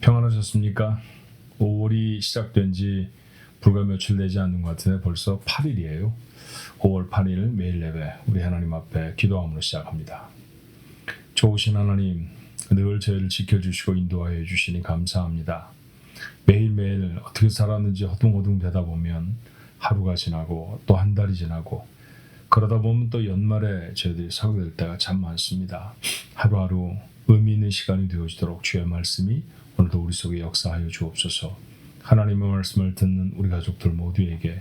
평안하셨습니까? 5월이 시작된 지 불과 며칠 되지 않는 것 같은데 벌써 8일이에요. 5월 8일 매일 예배 우리 하나님 앞에 기도함으로 시작합니다. 좋으신 하나님, 늘 저희를 지켜주시고 인도하여 주시니 감사합니다. 매일매일 어떻게 살았는지 허둥허둥 되다 보면 하루가 지나고 또 한 달이 지나고 그러다 보면 또 연말에 저희들이 서게 될 때가 참 많습니다. 하루하루 의미 있는 시간이 되어지도록 주의 말씀이 오늘도 우리 속에 역사하여 주옵소서. 하나님의 말씀을 듣는 우리 가족들 모두에게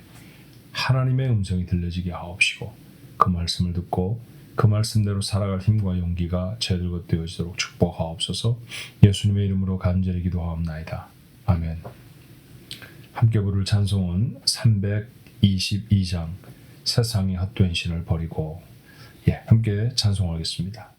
하나님의 음성이 들려지게 하옵시고 그 말씀을 듣고 그 말씀대로 살아갈 힘과 용기가 저희들과 되어지도록 축복하옵소서. 예수님의 이름으로 간절히 기도하옵나이다. 아멘. 함께 부를 찬송은 322장 세상의 헛된 신을 버리고 함께 찬송하겠습니다.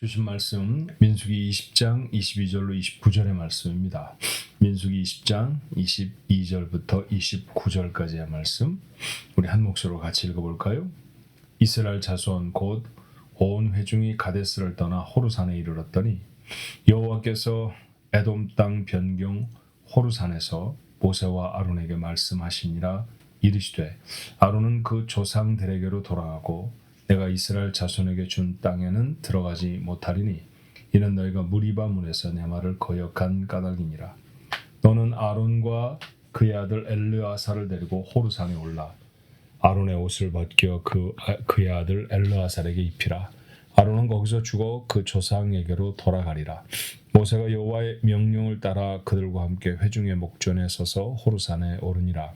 주신 말씀 민수기 20장 22절로 29절의 말씀입니다. 민수기 20장 22절부터 29절까지의 말씀 우리 한 목소리로 같이 읽어볼까요? 이스라엘 자손 곧 온 회중이 가데스를 떠나 호르산에 이르렀더니 여호와께서 에돔 땅 변경 호르산에서 모세와 아론에게 말씀하시니라. 이르시되 아론은 그 조상들에게로 돌아가고 내가 이스라엘 자손에게 준 땅에는 들어가지 못하리니 이는 너희가 무리바 문에서 내 말을 거역한 까닭이니라. 너는 아론과 그의 아들 엘르아사를 데리고 호르산에 올라 아론의 옷을 벗겨 그의 아들 엘르아살에게 입히라. 아론은 거기서 죽어 그 조상에게로 돌아가리라. 모세가 여호와의 명령을 따라 그들과 함께 회중의 목전에 서서 호르산에 오르니라.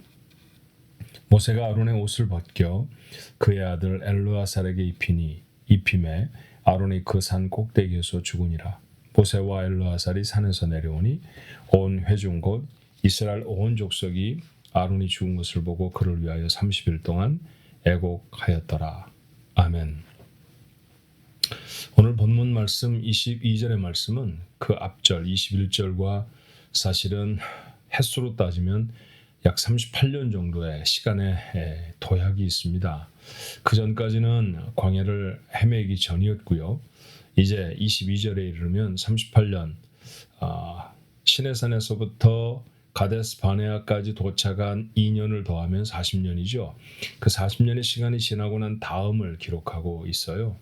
모세가 아론의 옷을 벗겨 그의 아들 엘르아살에게 입힘에 아론이 그 산 꼭대기에서 죽으니라. 모세와 엘르아살이 산에서 내려오니 온 회중 곧 이스라엘 온 족속이 아론이 죽은 것을 보고 그를 위하여 30일 동안 애곡하였더라. 아멘. 오늘 본문 말씀 22절의 말씀은 그 앞절 21절과 사실은 횟수로 따지면 약 38년 정도의 시간의 도약이 있습니다. 그 전까지는 광야를 헤매기 전이었고요. 이제 22절에 이르면 38년 시내산에서부터 가데스 바네아까지 도착한 2년을 더하면 40년이죠. 그 40년의 시간이 지나고 난 다음을 기록하고 있어요.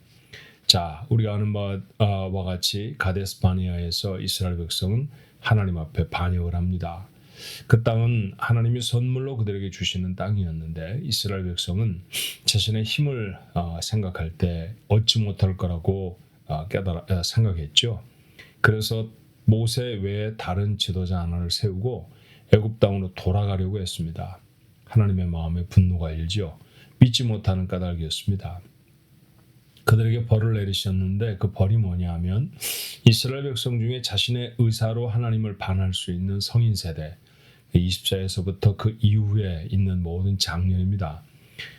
자, 우리가 아는 바와 같이 가데스 바네아에서 이스라엘 백성은 하나님 앞에 반역을 합니다. 그 땅은 하나님이 선물로 그들에게 주시는 땅이었는데 이스라엘 백성은 자신의 힘을 생각할 때 얻지 못할 거라고 생각했죠. 그래서 모세 외에 다른 지도자 하나를 세우고 애굽 땅으로 돌아가려고 했습니다. 하나님의 마음에 분노가 일죠. 믿지 못하는 까닭이었습니다. 그들에게 벌을 내리셨는데 그 벌이 뭐냐 하면 이스라엘 백성 중에 자신의 의사로 하나님을 반할 수 있는 성인 세대 20세에서부터 그 이후에 있는 모든 장년입니다.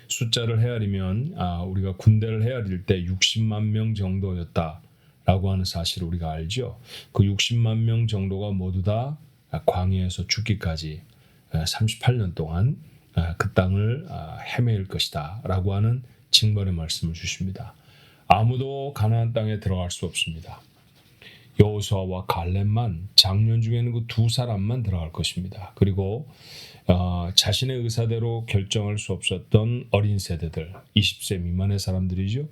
숫자를 헤아리면 우리가 군대를 헤아릴 때 60만 명 정도였다라고 하는 사실을 우리가 알죠. 그 60만 명 정도가 모두 다 광야에서 죽기까지 38년 동안 그 땅을 헤매일 것이다 라고 하는 징벌의 말씀을 주십니다. 아무도 가나안 땅에 들어갈 수 없습니다. 여호수아와 갈렙만 장년 중에는 그 두 사람만 들어갈 것입니다. 그리고 자신의 의사대로 결정할 수 없었던 어린 세대들 20세 미만의 사람들이죠.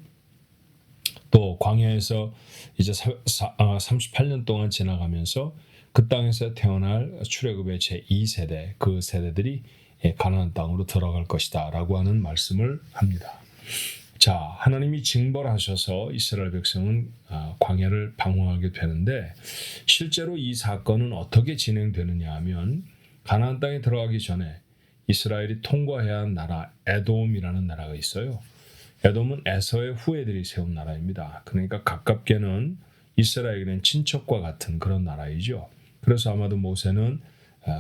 또 광야에서 이제 38년 동안 지나가면서 그 땅에서 태어날 출애굽의 제2세대 그 세대들이 가나안 땅으로 들어갈 것이다 라고 하는 말씀을 합니다. 자, 하나님이 징벌하셔서 이스라엘 백성은 광야를 방황하게 되는데 실제로 이 사건은 어떻게 진행되느냐 하면 가나안 땅에 들어가기 전에 이스라엘이 통과해야 한 나라 에돔이라는 나라가 있어요. 에돔은 에서의 후예들이 세운 나라입니다. 그러니까 가깝게는 이스라엘에게는 친척과 같은 그런 나라이죠. 그래서 아마도 모세는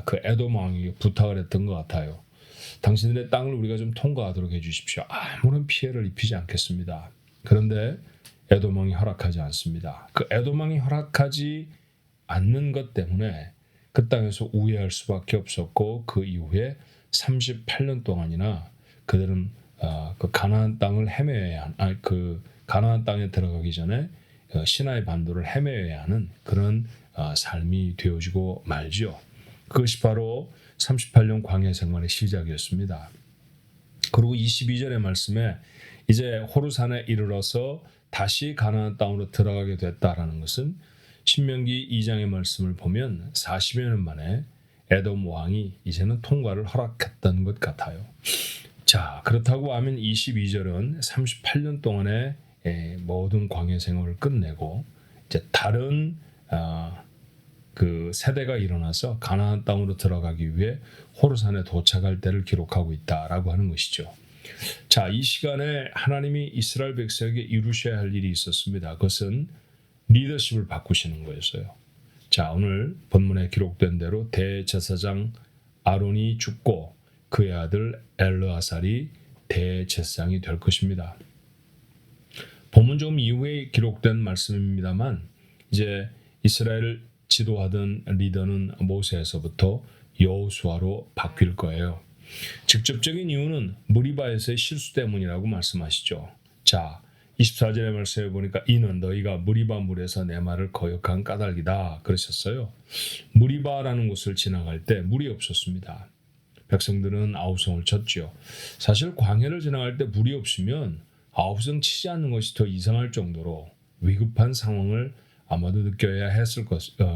그 에돔 왕에게 부탁을 했던 것 같아요. 당신들의 땅을 우리가 좀 통과하도록 해주십시오. 아무런 피해를 입히지 않겠습니다. 그런데 에돔 왕이 허락하지 않습니다. 그 에돔 왕이 허락하지 않는 것 때문에 그 땅에서 우회할 수밖에 없었고 그 이후에 38년 동안이나 그들은 그 가나안 땅을 헤매야 그 가나안 땅에 들어가기 전에 시나이 반도를 헤매야 하는 그런 삶이 되어지고 말죠. 그것이 바로 38년 광야 생활의 시작이었습니다. 그리고 22절의 말씀에 이제 호르산에 이르러서 다시 가나안 땅으로 들어가게 됐다라는 것은 신명기 2장의 말씀을 보면 40여 년 만에 에돔 왕이 이제는 통과를 허락했던 것 같아요. 자, 그렇다고 하면 22절은 38년 동안의 모든 광야 생활을 끝내고 이제 다른 그 세대가 일어나서 가나안 땅으로 들어가기 위해 호르산에 도착할 때를 기록하고 있다라고 하는 것이죠. 자, 이 시간에 하나님이 이스라엘 백성에게 이루셔야 할 일이 있었습니다. 그것은 리더십을 바꾸시는 거였어요. 자, 오늘 본문에 기록된 대로 대제사장 아론이 죽고 그의 아들 엘르아살이 대제사장이 될 것입니다. 본문 좀 이후에 기록된 말씀입니다만 이제 이스라엘을 지도하던 리더는 모세에서부터 여호수아로 바뀔 거예요. 직접적인 이유는 무리바에서의 실수 때문이라고 말씀하시죠. 자, 24절의 말씀에 보니까 이는 너희가 무리바 물에서 내 말을 거역한 까닭이다 그러셨어요. 무리바라는 곳을 지나갈 때 물이 없었습니다. 백성들은 아우성을 쳤죠. 사실 광야를 지나갈 때 물이 없으면 아우성 치지 않는 것이 더 이상할 정도로 위급한 상황을 아마도 느껴야 했을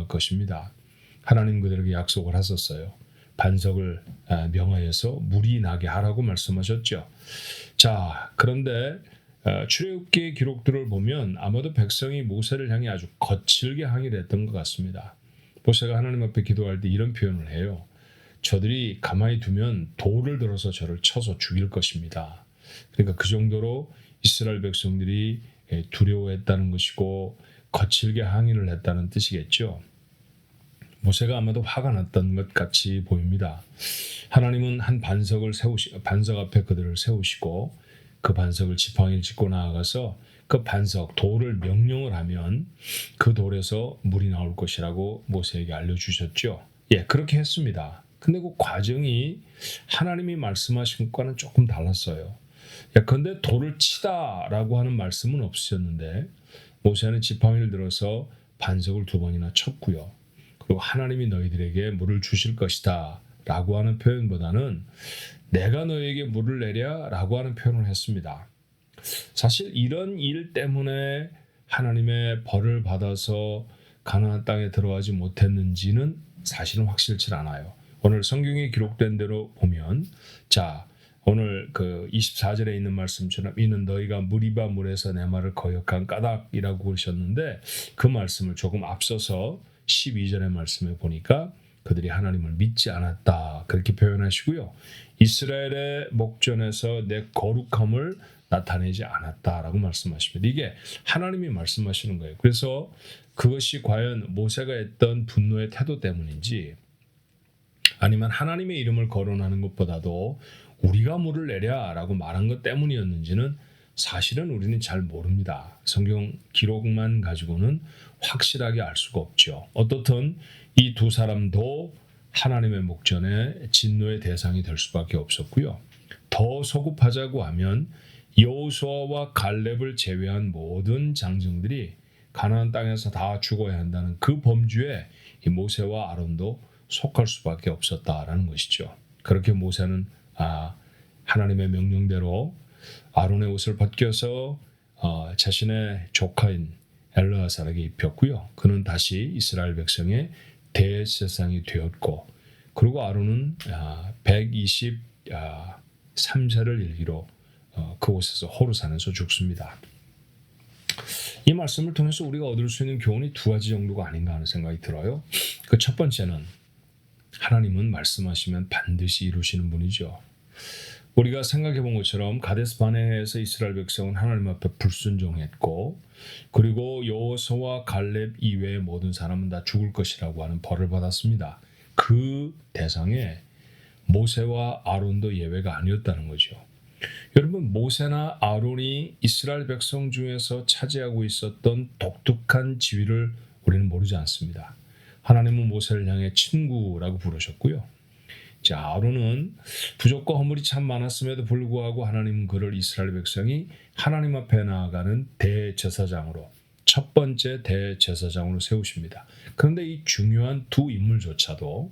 것입니다. 하나님 그들에게 약속을 하셨어요. 반석을 명하여서 물이 나게 하라고 말씀하셨죠. 자, 그런데 출애굽기의 기록들을 보면 아마도 백성이 모세를 향해 아주 거칠게 항의를 했던 것 같습니다. 모세가 하나님 앞에 기도할 때 이런 표현을 해요. 저들이 가만히 두면 돌을 들어서 저를 쳐서 죽일 것입니다. 그러니까 그 정도로 이스라엘 백성들이 두려워했다는 것이고 거칠게 항의를 했다는 뜻이겠죠. 모세가 아마도 화가 났던 것 같이 보입니다. 하나님은 한 반석 앞에 그들을 세우시고 그 반석을 지팡이를 짚고 나아가서 그 반석 돌을 명령을 하면 그 돌에서 물이 나올 것이라고 모세에게 알려주셨죠. 그렇게 했습니다. 근데 그 과정이 하나님이 말씀하신 것과는 조금 달랐어요. 그런데 돌을 치다라고 하는 말씀은 없으셨는데 모세는 지팡이를 들어서 반석을 2번이나 쳤고요. 그리고 하나님이 너희들에게 물을 주실 것이다 라고 하는 표현보다는 내가 너에게 물을 내랴 라고 하는 표현을 했습니다. 사실 이런 일 때문에 하나님의 벌을 받아서 가나안 땅에 들어가지 못했는지는 사실은 확실치 않아요. 오늘 성경에 기록된 대로 보면 오늘 그 24절에 있는 말씀처럼 이는 너희가 무리바 물에서 내 말을 거역한 까닭이라고 그러셨는데 그 말씀을 조금 앞서서 12절의 말씀에 보니까 그들이 하나님을 믿지 않았다 그렇게 표현하시고요. 이스라엘의 목전에서 내 거룩함을 나타내지 않았다라고 말씀하십니다. 이게 하나님이 말씀하시는 거예요. 그래서 그것이 과연 모세가 했던 분노의 태도 때문인지 아니면 하나님의 이름을 거론하는 것보다도 우리가 물을 내랴라고 말한 것 때문이었는지는 사실은 우리는 잘 모릅니다. 성경 기록만 가지고는 확실하게 알 수가 없죠. 어떻든 이 두 사람도 하나님의 목전에 진노의 대상이 될 수밖에 없었고요. 더 소급하자고 하면 여호수아와 갈렙을 제외한 모든 장정들이 가나안 땅에서 다 죽어야 한다는 그 범주에 이 모세와 아론도 속할 수밖에 없었다라는 것이죠. 그렇게 모세는 하나님의 명령대로 아론의 옷을 벗겨서 자신의 조카인 엘르아살에게 입혔고요. 그는 다시 이스라엘 백성의 대제사장이 되었고 그리고 아론은 123세를 일기로 그곳에서 호르산에서 죽습니다. 이 말씀을 통해서 우리가 얻을 수 있는 교훈이 2가지 정도가 아닌가 하는 생각이 들어요. 그 첫 번째는 하나님은 말씀하시면 반드시 이루시는 분이죠. 우리가 생각해 본 것처럼 가데스 바네아에서 이스라엘 백성은 하나님 앞에 불순종했고 그리고 여호수아와 갈렙 이외의 모든 사람은 다 죽을 것이라고 하는 벌을 받았습니다. 그 대상에 모세와 아론도 예외가 아니었다는 거죠. 여러분 모세나 아론이 이스라엘 백성 중에서 차지하고 있었던 독특한 지위를 우리는 모르지 않습니다. 하나님은 모세를 향해 친구라고 부르셨고요. 아론은 부족과 허물이 참 많았음에도 불구하고 하나님은 그를 이스라엘 백성이 하나님 앞에 나아가는 대제사장으로 첫 번째 대제사장으로 세우십니다. 그런데 이 중요한 두 인물조차도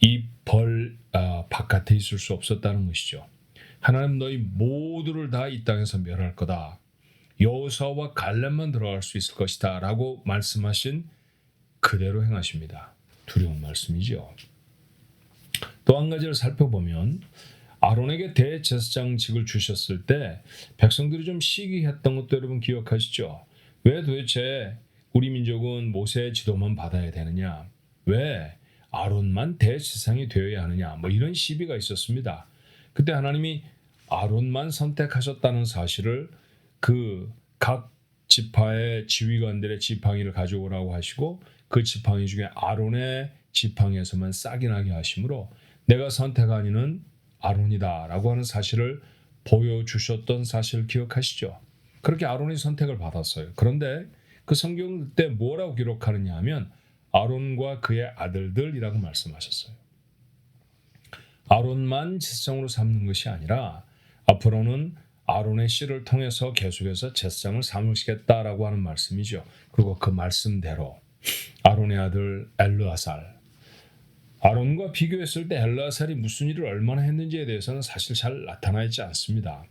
이 벌 바깥에 있을 수 없었다는 것이죠. 하나님 너희 모두를 다 이 땅에서 멸할 거다. 여호수아와 갈렙만 들어갈 수 있을 것이다 라고 말씀하신 그대로 행하십니다. 두려운 말씀이죠. 또 한 가지를 살펴보면 아론에게 대제사장직을 주셨을 때 백성들이 좀 시기했던 것도 여러분 기억하시죠? 왜 도대체 우리 민족은 모세의 지도만 받아야 되느냐? 왜 아론만 대제사장이 되어야 하느냐? 이런 시비가 있었습니다. 그때 하나님이 아론만 선택하셨다는 사실을 그 각 지파의 지휘관들의 지팡이를 가져오라고 하시고 그 지팡이 중에 아론의 지팡이에서만 싹이 나게 하심으로 내가 선택한 이는 아론이다 라고 하는 사실을 보여주셨던 사실을 기억하시죠? 그렇게 아론이 선택을 받았어요. 그런데 그 성경 때 뭐라고 기록하느냐 하면 아론과 그의 아들들이라고 말씀하셨어요. 아론만 제사장으로 삼는 것이 아니라 앞으로는 아론의 씨를 통해서 계속해서 제사장을 삼으시겠다라고 하는 말씀이죠. 그리고 그 말씀대로 아론의 아들 엘르아살, 아론과 비교했을 때 엘르아살이 무슨 일을 얼마나 했는지에 대해서는 사실 잘 나타나 있지 않습니다.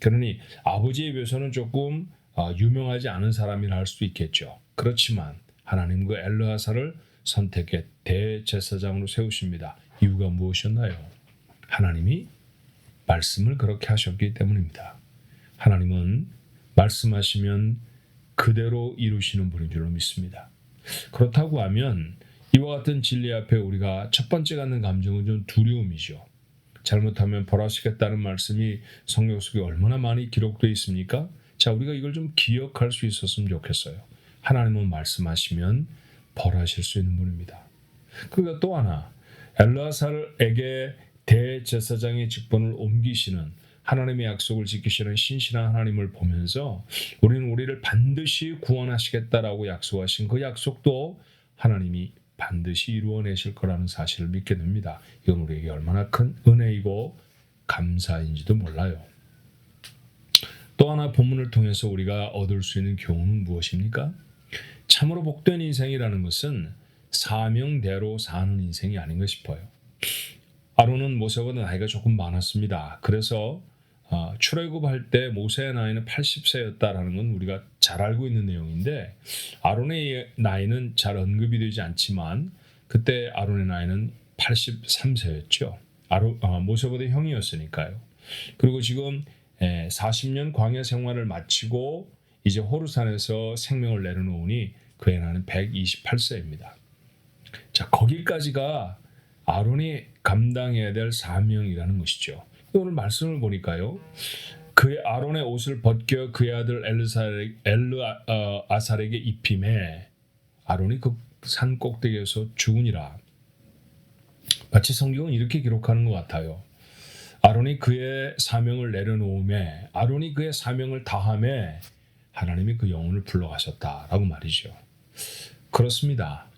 그러니 아버지에 비해서는 조금 유명하지 않은 사람이라 할 수도 있겠죠. 그렇지만 하나님 그 엘르아살을 선택해 대제사장으로 세우십니다. 이유가 무엇이었나요? 하나님이 말씀을 그렇게 하셨기 때문입니다. 하나님은 말씀하시면 그대로 이루시는 분인 줄로 믿습니다. 그렇다고 하면 이와 같은 진리 앞에 우리가 첫 번째 갖는 감정은 좀 두려움이죠. 잘못하면 벌하시겠다는 말씀이 성경 속에 얼마나 많이 기록되어 있습니까? 자, 우리가 이걸 좀 기억할 수 있었으면 좋겠어요. 하나님은 말씀하시면 벌하실 수 있는 분입니다. 그러니까 또 하나, 엘르아살에게 대제사장의 직분을 옮기시는 하나님의 약속을 지키시는 신실한 하나님을 보면서 우리는 우리를 반드시 구원하시겠다라고 약속하신 그 약속도 하나님이 반드시 이루어내실 거라는 사실을 믿게 됩니다. 이건 우리에게 얼마나 큰 은혜이고 감사인지도 몰라요. 또 하나 본문을 통해서 우리가 얻을 수 있는 교훈은 무엇입니까? 참으로 복된 인생이라는 것은 사명대로 사는 인생이 아닌가 싶어요. 아론은 모세보다 나이가 조금 많았습니다. 그래서 출애굽할 때 모세의 나이는 80세였다라는 건 우리가 잘 알고 있는 내용인데, 아론의 나이는 잘 언급이 되지 않지만 그때 아론의 나이는 83세였죠. 모세보다 형이었으니까요. 그리고 지금 40년 광야 생활을 마치고 이제 호르산에서 생명을 내려놓으니 그의 나이는 128세입니다. 자, 거기까지가 아론이 감당해야 될 사명이라는 것이죠. 오늘 말씀을 보니까요, 그의 아론의 옷을 벗겨 그의 아들 엘르아살에게 입힘에 아론이 그 산 꼭대기에서 죽으니라. 마치 성경은 이렇게 기록하는 것 같아요. 아론이 그의 사명을 내려놓음에, 아론이 그의 사명을 다함에 하나님이 그 영혼을 불러가셨다라고 말이죠. 그렇습니다.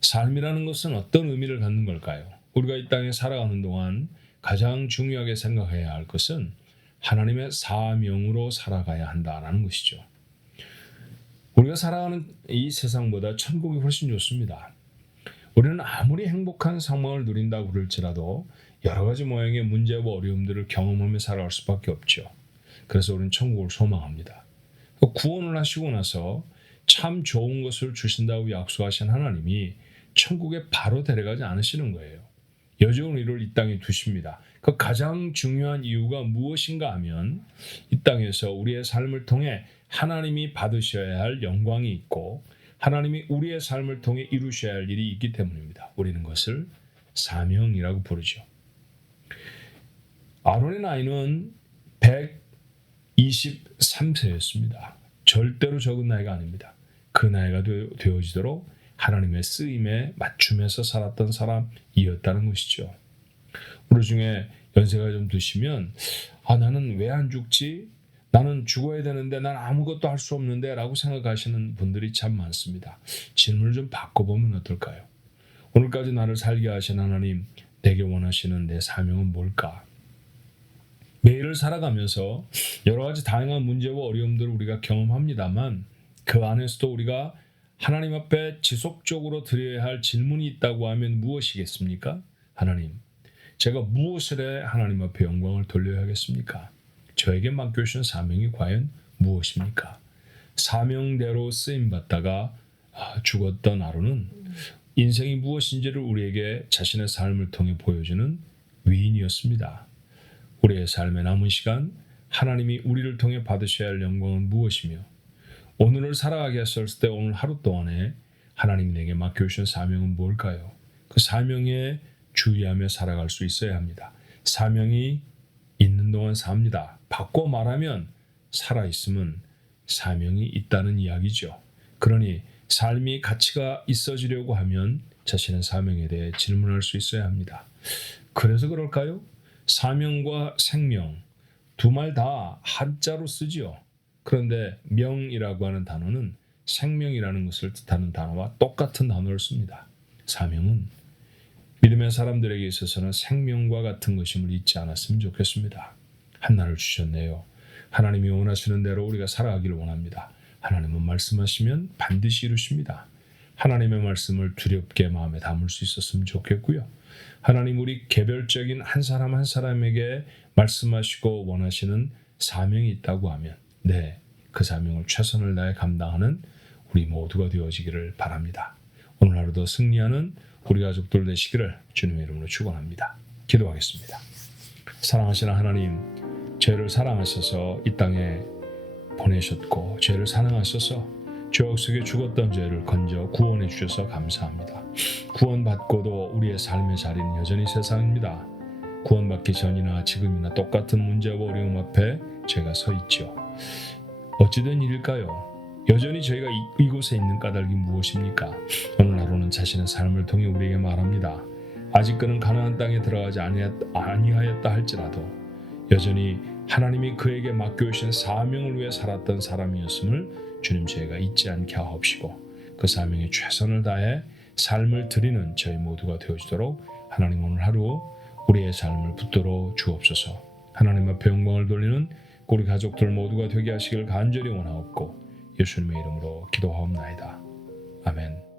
삶이라는 것은 어떤 의미를 갖는 걸까요? 우리가 이 땅에 살아가는 동안 가장 중요하게 생각해야 할 것은 하나님의 사명으로 살아가야 한다는 것이죠. 우리가 살아가는 이 세상보다 천국이 훨씬 좋습니다. 우리는 아무리 행복한 상황을 누린다고 그럴지라도 여러 가지 모양의 문제와 어려움들을 경험하며 살아갈 수밖에 없죠. 그래서 우리는 천국을 소망합니다. 구원을 하시고 나서 참 좋은 것을 주신다고 약속하신 하나님이 천국에 바로 데려가지 않으시는 거예요. 여전히 우리를 이 땅에 두십니다. 그 가장 중요한 이유가 무엇인가 하면 이 땅에서 우리의 삶을 통해 하나님이 받으셔야 할 영광이 있고 하나님이 우리의 삶을 통해 이루셔야 할 일이 있기 때문입니다. 우리는 그것을 사명이라고 부르죠. 아론의 나이는 123세였습니다. 절대로 적은 나이가 아닙니다. 그 나이가 되어지도록 하나님의 쓰임에 맞춤해서 살았던 사람이었다는 것이죠. 우리 중에 연세가 좀 드시면 나는 왜 안 죽지? 나는 죽어야 되는데 난 아무것도 할 수 없는데 라고 생각하시는 분들이 참 많습니다. 질문을 좀 바꿔보면 어떨까요? 오늘까지 나를 살게 하신 하나님, 내게 원하시는 내 사명은 뭘까? 매일을 살아가면서 여러 가지 다양한 문제와 어려움들을 우리가 경험합니다만 그 안에서도 우리가 하나님 앞에 지속적으로 드려야 할 질문이 있다고 하면 무엇이겠습니까? 하나님, 제가 무엇을 해 하나님 앞에 영광을 돌려야 하겠습니까? 저에게 맡겨주신 사명이 과연 무엇입니까? 사명대로 쓰임받다가 죽었던 아론은 인생이 무엇인지를 우리에게 자신의 삶을 통해 보여주는 위인이었습니다. 우리의 삶의 남은 시간, 하나님이 우리를 통해 받으셔야 할 영광은 무엇이며 오늘을 살아가게 했을 때 오늘 하루 동안에 하나님이 내게 맡겨주신 사명은 뭘까요? 그 사명에 주의하며 살아갈 수 있어야 합니다. 사명이 있는 동안 삽니다. 바꿔 말하면 살아있으면 사명이 있다는 이야기죠. 그러니 삶이 가치가 있어지려고 하면 자신의 사명에 대해 질문할 수 있어야 합니다. 그래서 그럴까요? 사명과 생명 두 말 다 한자로 쓰지요. 그런데 명이라고 하는 단어는 생명이라는 것을 뜻하는 단어와 똑같은 단어를 씁니다. 사명은 믿음의 사람들에게 있어서는 생명과 같은 것임을 잊지 않았으면 좋겠습니다. 한나를 주셨네요. 하나님이 원하시는 대로 우리가 살아가기를 원합니다. 하나님은 말씀하시면 반드시 이루십니다. 하나님의 말씀을 두렵게 마음에 담을 수 있었으면 좋겠고요. 하나님 우리 개별적인 한 사람 한 사람에게 말씀하시고 원하시는 사명이 있다고 하면 그 사명을 최선을 다해 감당하는 우리 모두가 되어지기를 바랍니다. 오늘 하루도 승리하는 우리 가족들 되시기를 주님의 이름으로 축원합니다. 기도하겠습니다. 사랑하시는 하나님, 죄를 사랑하셔서 이 땅에 보내셨고 죄를 사랑하셔서 죄악 속에 죽었던 죄를 건져 구원해 주셔서 감사합니다. 구원받고도 우리의 삶의 자리는 여전히 세상입니다. 구원받기 전이나 지금이나 똑같은 문제와 어려움 앞에 제가 서 있죠. 어찌된 일일까요? 여전히 저희가 이곳에 있는 까닭이 무엇입니까? 오늘 하루는 자신의 삶을 통해 우리에게 말합니다. 아직 그는 가나안 땅에 들어가지 아니하였다 할지라도 여전히 하나님이 그에게 맡겨주신 사명을 위해 살았던 사람이었음을 주님 저희가 잊지 않게 하옵시고 그 사명에 최선을 다해 삶을 드리는 저희 모두가 되어주도록 하나님 오늘 하루 우리의 삶을 붙들어 주옵소서. 하나님 앞에 영광을 돌리는 우리 가족들 모두가 되게 하시길 간절히 원하옵고 예수님의 이름으로 기도하옵나이다. 아멘.